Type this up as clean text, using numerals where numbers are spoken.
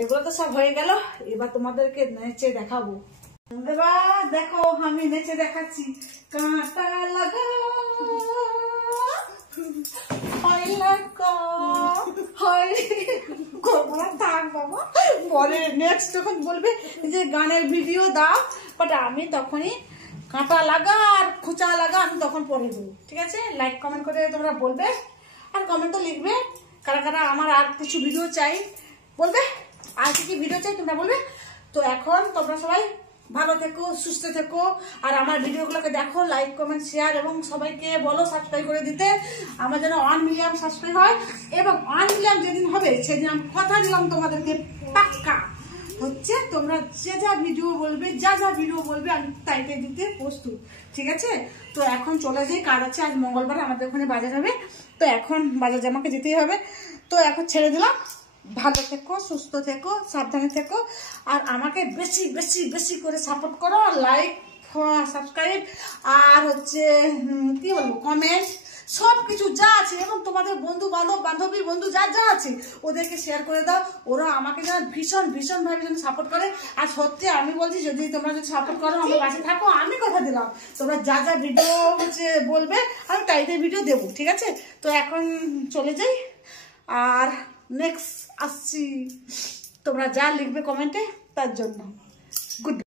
এগুলো তো সব হয়ে গেল, এবার তোমাদেরকে নেচে দেখাবো। এবার দেখো আমি নেচে দেখাচ্ছি। কাঁটা লাগা পরে নেক্সট যখন বলবে যে গানের ভিডিও দাও, বাট আমি তখনই কাঁটা লাগা আর খোঁচা লাগা আমি তখন পরে দেবো। ঠিক আছে, লাইক কমেন্ট করে তোমরা বলবে, আর কমেন্টও লিখবে কারা কারা আমার আর কিছু ভিডিও চাই বলবে, আর কি ভিডিও চাই তোমরা বলবে। তো এখন তোমরা সবাই ভালো থেকো, সুস্থ থেকো, আর আমার ভিডিওগুলোকে দেখো, লাইক কমেন্ট শেয়ার, এবং সবাইকে বলো সাবস্ক্রাইব করে দিতে, আমার যেন 1 মিলিয়ন সাবস্ক্রাইব হয়। এবং 1 মিলিয়ন যেদিন হবে সেদিন আমি কথা দিলাম তোমাদেরকে পাক্কা হচ্ছে তোমরা যে যা ভিডিও বলবে, যা যা ভিডিও বলবে আমি তাইতে দিতে প্রস্তুত। ঠিক আছে, তো এখন চলে যাই, কাজ আছে, আজ মঙ্গলবার আমাদের ওখানে বাজার হবে, তো এখন বাজার জামাকে যেতেই হবে। তো এখন ছেড়ে দিলাম, ভালো থেকো, সুস্থ থেকো, সাবধানে থেকো, আর আমাকে বেশি বেশি বেশি করে সাপোর্ট করো, লাইক সাবস্ক্রাইব আর হচ্ছে কি বলবো কমেন্ট সব কিছু যা আছে, এবং তোমাদের বন্ধু বান্ধবী বন্ধু যা যা আছে ওদেরকে শেয়ার করে দাও, ওরা আমাকে যেন ভীষণ ভীষণ ভাবে যেন সাপোর্ট করে। আর সত্যি আমি বলছি, যদি তোমরা যদি সাপোর্ট করো, আমার কাছে থাকো, আমি কথা দিলাম তোমরা যা যা ভিডিও হচ্ছে বলবে আমি তাইতে ভিডিও দেবো। ঠিক আছে, তো এখন চলে যাই, আর নেক্সট আসছি তোমরা যা লিখবে কমেন্টে তার জন্য। গুড।